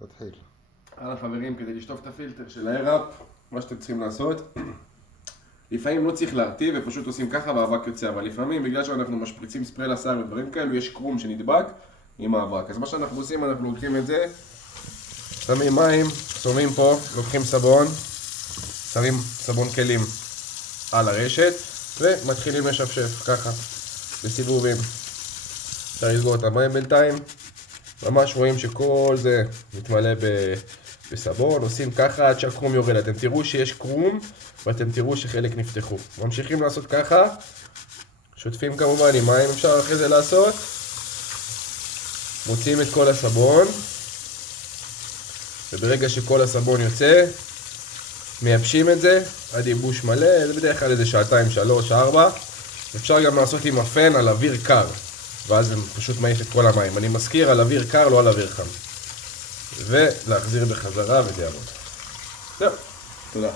תתחיל. הלאה חברים, כדי לשטוף את הפילטר של האייראפ, מה שאתם צריכים לעשות, לפעמים לא צריך להרטיב ופשוט עושים ככה והאבק יוצא, אבל לפעמים בגלל שאנחנו משפריצים ספרי לשיער ודברים כאלו, יש קרום שנדבק עם האבק. אז מה שאנחנו עושים, אנחנו לוקחים את זה, שמים מים, שמים פה, לוקחים סבון, שמים סבון כלים על הרשת ומתחילים לשפשף ככה, בסיבובים. אפשר לסגור את המים בינתיים, ממש רואים שכל זה מתמלא בסבון, עושים ככה עד שהקרום יורד. אתם תראו שיש קרום ואתם תראו שחלק נפתחו. ממשיכים לעשות ככה, שוטפים כמובן עם מים אפשר אחרי זה לעשות, מוציאים את כל הסבון, וברגע שכל הסבון יוצא, מייבשים את זה עד ייבוש מלא, זה בדרך כלל איזה שעתיים, 3, 4. אפשר גם לעשות עם הפן על אוויר קר, ואז זה פשוט מעיף את כל המים. אני מזכיר על אוויר קר, לא על אוויר חם. ולהחזיר בחזרה וזה יעבוד. זהו, תודה.